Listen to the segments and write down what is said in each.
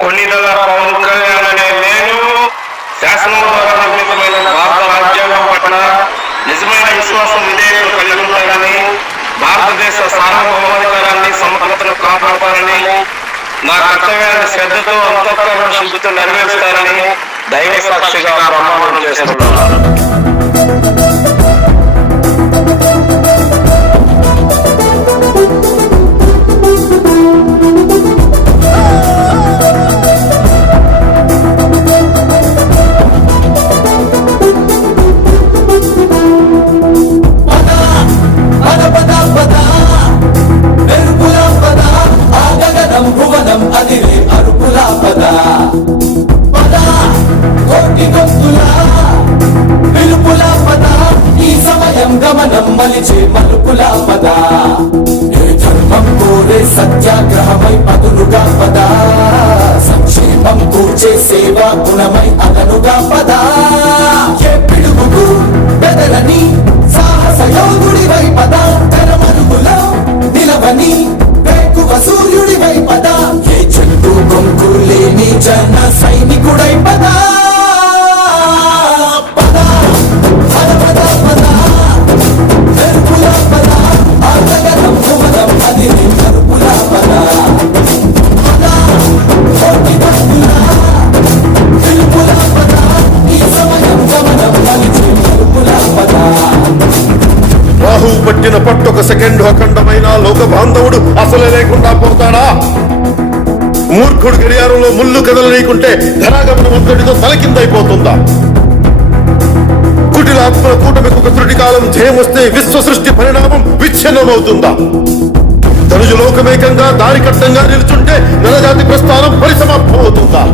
కొన్నిదల పవన్ కళ్యాణ్ అనే నేను శాసనం ద్వారా నిర్మితమైన భారత రాజ్యాంగం పట్ల నిజమైన విశ్వాసం విధేయతలు కలిగి ఉంటానని, భారతదేశ సార్వభౌమాధికారాన్ని సమగ్రతను కాపాడతానని, నా కర్తవ్యాన్ని శ్రద్ధతో అంతఃకరణ శుద్ధితో నెరవేరుస్తానని దైవ సాక్షిగా ప్రమాణం చేస్తున్నాను. గమనం మలిచే మలుపులా పద, ఏ ధర్మం కోరే సత్యాగ్రహమై పదులుగా పద, సంక్షేమం కూర్చే సేవా గుణమై అదనుగా పద, ఏ పిడుగుకు బెదరని సాహస యోగుడివై పద, తెరమరుగులో నిలవని వేకువ సూర్యుడివై పద, ఏ చెట్టు కొంకు లేని జన సైనికుడై పద. రాహువు పట్టిన పట్టొక సెకండ్ అఖండమైన లోక బాంధవుడు అసలే లేకుండా పోతాడా? మూర్ఖుడు గడియారంలో ముళ్ళు కదలనీకుంటే ధనాగమనం ఒత్తిడితో తలకిందైపోతుందా? కుటిలాత్మల కూటమికి ఒక త్రుటి కాలం జయమొస్తే విశ్వ సృష్టి పరిణామం విచ్ఛిన్నమవుతుందా? ధనుజు లోకమేకంగా దారికట్టంగా నిలుచుంటే నరజాతి ప్రస్థానం పరిసమాప్తం అవుతుందా?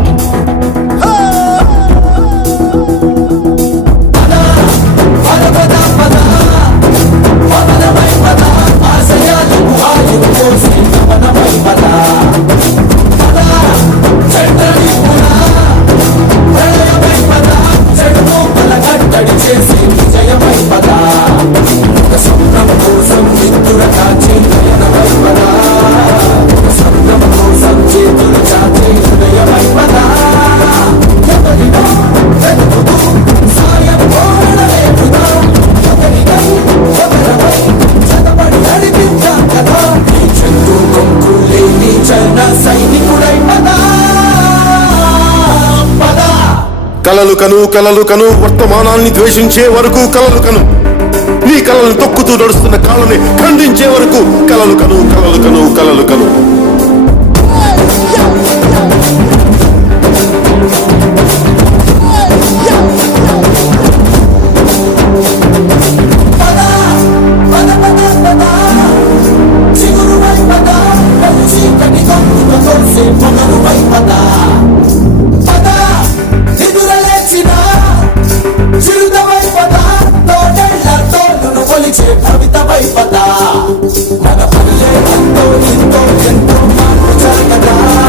కలలు కను వర్తమానాన్ని ద్వేషించే వరకు కలలు కను, నీ కలలను తొక్కుతూ నడుస్తున్న కాళ్ళని ఖండించే వరకు కలలు కను. మన పల్లె ఎంతో ఎంతో ఎంతో మార్పు జరగదా.